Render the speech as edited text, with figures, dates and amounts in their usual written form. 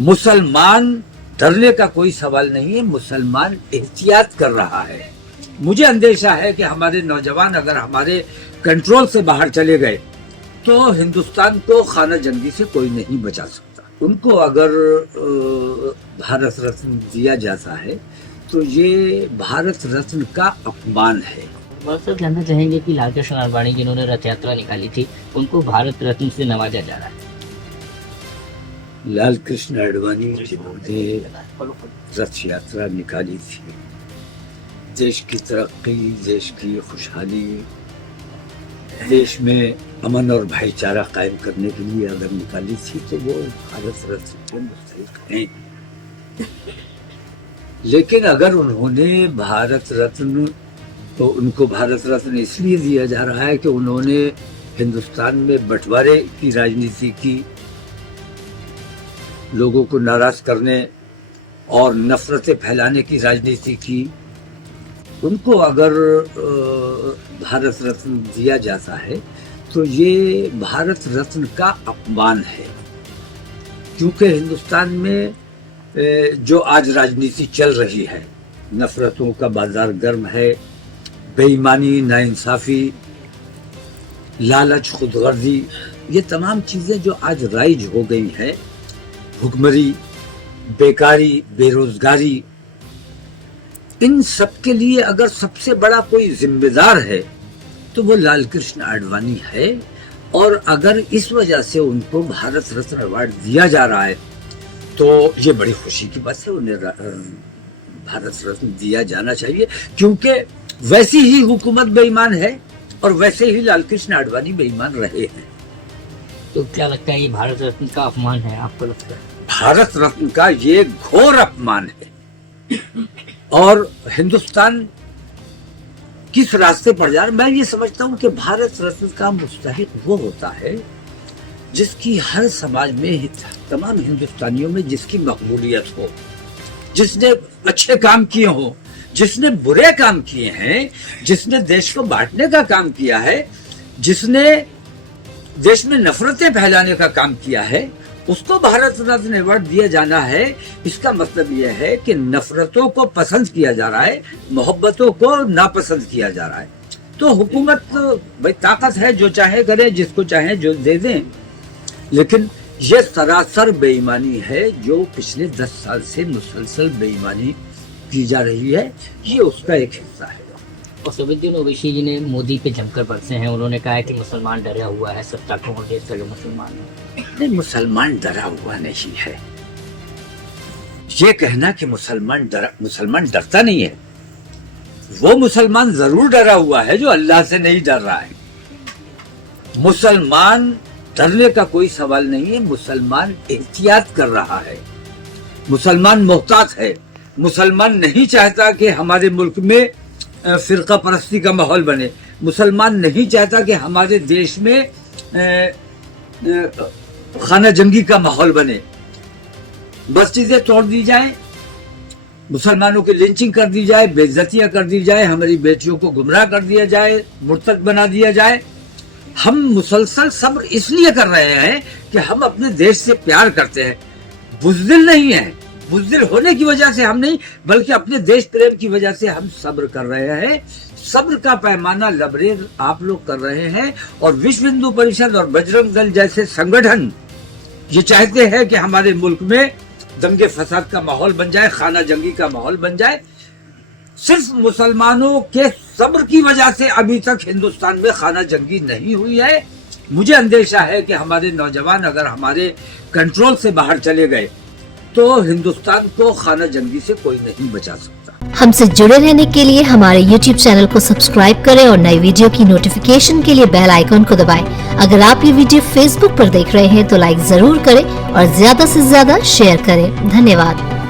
मुसलमान डरने का कोई सवाल नहीं है, मुसलमान एहतियात कर रहा है। मुझे अंदेशा है कि हमारे नौजवान अगर हमारे कंट्रोल से बाहर चले गए तो हिंदुस्तान को खाना जंगी से कोई नहीं बचा सकता। उनको अगर भारत रत्न दिया जाता है तो ये भारत रत्न का अपमान है। सर जानना चाहेंगे कि लालकृष्ण आडवाणी जिन्होंने रथ यात्रा निकाली थी उनको भारत रत्न से नवाजा जा रहा है। लाल कृष्ण आडवाणी जिन्होंने रथ यात्रा निकाली थी, देश की तरक्की, देश की खुशहाली, देश में अमन और भाईचारा कायम करने के लिए अगर निकाली थी तो वो भारत रत्न के मुस्तहिक हैं। लेकिन अगर उन्होंने भारत रत्न, तो उनको भारत रत्न इसलिए दिया जा रहा है कि उन्होंने हिंदुस्तान में बंटवारे की राजनीति की, लोगों को नाराज करने और नफरतें फैलाने की राजनीति की। उनको अगर भारत रत्न दिया जाता है तो ये भारत रत्न का अपमान है, क्योंकि हिंदुस्तान में जो आज राजनीति चल रही है, नफरतों का बाजार गर्म है, बेईमानी, नाइंसाफी, लालच, खुदगर्जी, ये तमाम चीजें जो आज राइज हो गई है, भुखमरी, बेकारी, बेरोजगारी, इन सब के लिए अगर सबसे बड़ा कोई जिम्मेदार है तो वो लाल कृष्ण आडवाणी है। और अगर इस वजह से उनको भारत रत्न अवार्ड दिया जा रहा है तो ये बड़ी खुशी की बात है, उन्हें भारत रत्न दिया जाना चाहिए, क्योंकि वैसी ही हुकूमत बेईमान है और वैसे ही लाल कृष्ण आडवाणी बेईमान रहे हैं। तो क्या लगता है ये भारत रत्न का अपमान है, आपको लगता है? भारत रत्न का ये घोर अपमान है और हिंदुस्तान किस रास्ते पर जा रहा है। मैं ये समझता हूँ कि भारत रत्न का मुस्तहिक वो होता है जिसकी हर समाज में, तमाम हिंदुस्तानियों में जिसकी मकबूलियत हो, जिसने अच्छे काम किए हो, जिसने बुरे काम किए हैं, जिसने देश को बांटने का काम किया है, जिसने देश में नफरतें फैलाने का काम किया है, उसको भारत रत्न अवार्ड दिया जाना है। इसका मतलब यह है कि नफरतों को पसंद किया जा रहा है, मोहब्बतों को नापसंद किया जा रहा है। तो हुकूमत भाई ताकत है, जो चाहे करे, जिसको चाहे जो दे दें, लेकिन ये सरासर बेईमानी है जो पिछले 10 साल से मुसलसल बेईमानी की जा रही है, ये उसका एक हिस्सा है। और सबिद्दीन ओवैसी जी ने मोदी पे जमकर बरसे हैं, उन्होंने कहा है कि मुसलमान डरा हुआ है, सत्ता को देश का जो मुसलमान है। नहीं, मुसलमान डरा हुआ नहीं है। ये कहना कि मुसलमान डरता नहीं है, वो मुसलमान जरूर डरा हुआ है जो अल्लाह से नहीं डर रहा है। मुसलमान डरने का कोई सवाल नहीं है, मुसलमान एहतियात कर रहा है, मुसलमान मोहतात है। मुसलमान नहीं चाहता कि हमारे मुल्क में फिरका परस्ती का माहौल बने, मुसलमान नहीं चाहता कि हमारे देश में खाना जंगी का माहौल बने, मस्जिदें तोड़ दी जाए, मुसलमानों की लिंचिंग कर दी जाए, बेइज्जतियां कर दी जाए, हमारी बेटियों को गुमराह कर दिया जाए, मुर्तद बना दिया जाए। हम मुसलसल सब्र इसलिए कर रहे हैं कि हम अपने देश से प्यार करते हैं, बुज़दिल नहीं है। बुज़दिल होने की वजह से हम नहीं, बल्कि अपने देश प्रेम की वजह से हम सब्र कर रहे हैं। सब्र का पैमाना लबरेज आप लोग कर रहे हैं। और विश्व हिंदू परिषद और बजरंग दल जैसे संगठन ये चाहते हैं कि हमारे मुल्क में दंगे फसाद का माहौल बन जाए, खाना जंगी का माहौल बन जाए। सिर्फ मुसलमानों के सब्र की वजह से अभी तक हिंदुस्तान में खाना जंगी नहीं हुई है। मुझे अंदेशा है कि हमारे नौजवान अगर हमारे कंट्रोल से बाहर चले गए तो हिंदुस्तान को खाना जंगी से कोई नहीं बचा सकता। हमसे जुड़े रहने के लिए हमारे YouTube चैनल को सब्सक्राइब करें और नई वीडियो की नोटिफिकेशन के लिए बेल आइकन को दबाएं। अगर आप ये वीडियो Facebook पर देख रहे हैं तो लाइक जरूर करें और ज्यादा से ज्यादा शेयर करें। धन्यवाद।